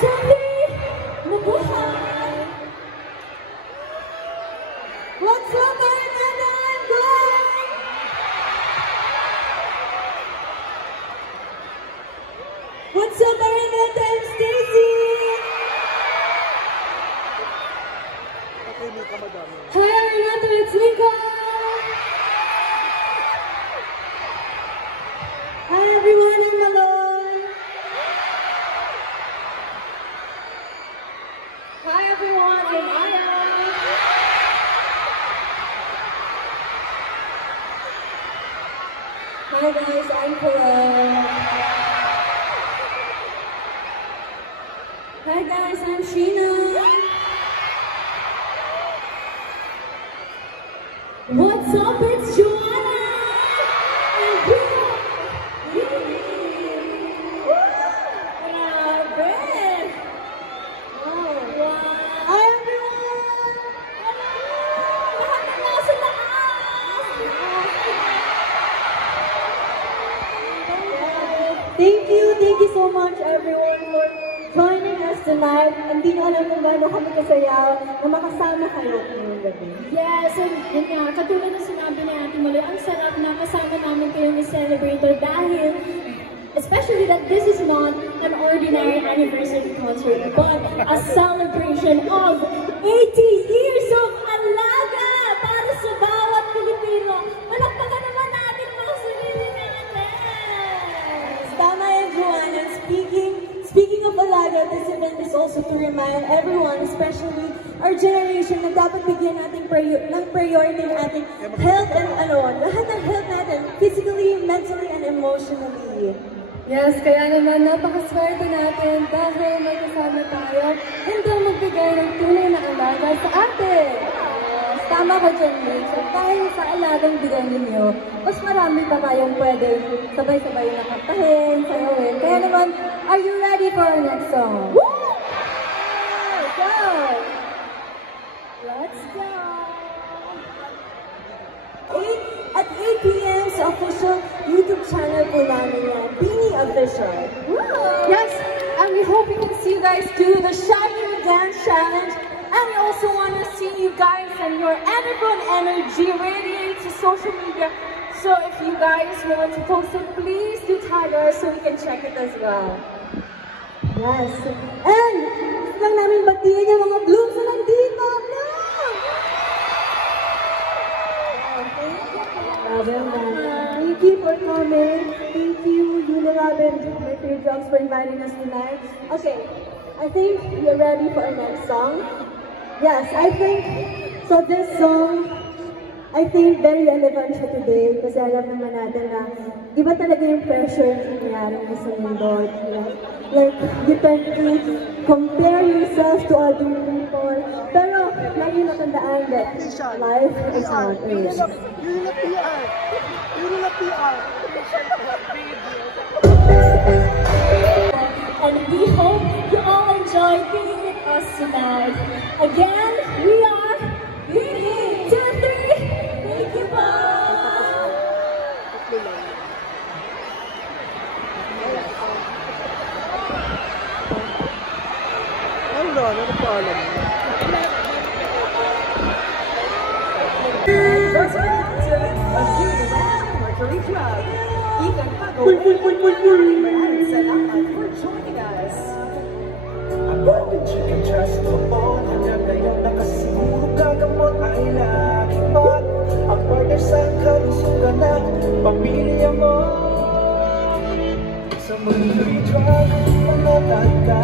Tommy! Mabuhay! What's up, Mariana? What's up, Mariana and Stacy? Hi, Mariana, it's Mika. Hi, everyone, I'm Malone. Hi, everyone, I'm Aya. Hi, guys, I'm Kara. Hi guys, I'm Sheena. What's up? It's Joanna. And Hi everyone. Thank you so much everyone for joining us tonight. Hindi nyo alam kung gaano kami kasaya na makasama kayo ngayong gabi. Yes, and yun nga, katulad ng sinabi ni Ate Maloy, ang sarap na kasama namin kayong i-celebrate dahil especially that this is not an ordinary anniversary concert, but a celebration of 80 years of Alaga para sa bawat Pilipino. Malakpakan naman natin mga sarili natin! Tama yan, Joanna. Speaking of Alaga, this event is also to remind everyone, especially our generation, na dapat bigyan natin ng priority ng ating health and lahat ng health natin, physically, mentally, and emotionally. Yes, kaya naman napakaswerte natin dahil may kasama tayo handang magbigay ng tunay na alaga sa atin. Tama ka dyan, Nick. So, dahil sa alagang bigay ninyo, mas marami pa kayong pwede sabay-sabay na kantahin, sayawin. Kaya naman, are you ready for our next song? Woo! Let's go! Let's go! At 8 p.m. sa official YouTube channel po namin yan, Beanie Official. Woo! Yes, and we hope we can see you guys do the Shaggy Dance Challenge. And we also want to see you guys and your energy radiate to social media. So if you guys want to post it, please do tag us so we can check it as well. Yes. And gusto lang namin batiin yung mga blooms na nandito. Thank you for coming. Thank you, Unirob and Mercury Drugs for inviting us tonight. Okay, I think we're ready for our next song. Yes, I think, so this song, I think very relevant siya today kasi alam naman natin na iba talaga yung pressure na nangyari sa mundo. Like, you tend to compare yourself to other people. Pero, lagi natandaan that life is not easy. You're not PR. You're not PR. And we hope you all enjoy being with us tonight. Again, we are Beanie 2, 3. Thank you, po. Ano pa alam mo? Salamat for joining us. Ako din chicken just noon. Hanggang ngayon nakasiguro gagamot ay nakipat. Ang partner sa kalusugan na pamilya mo. Sa mundo'y drug, mga tagka.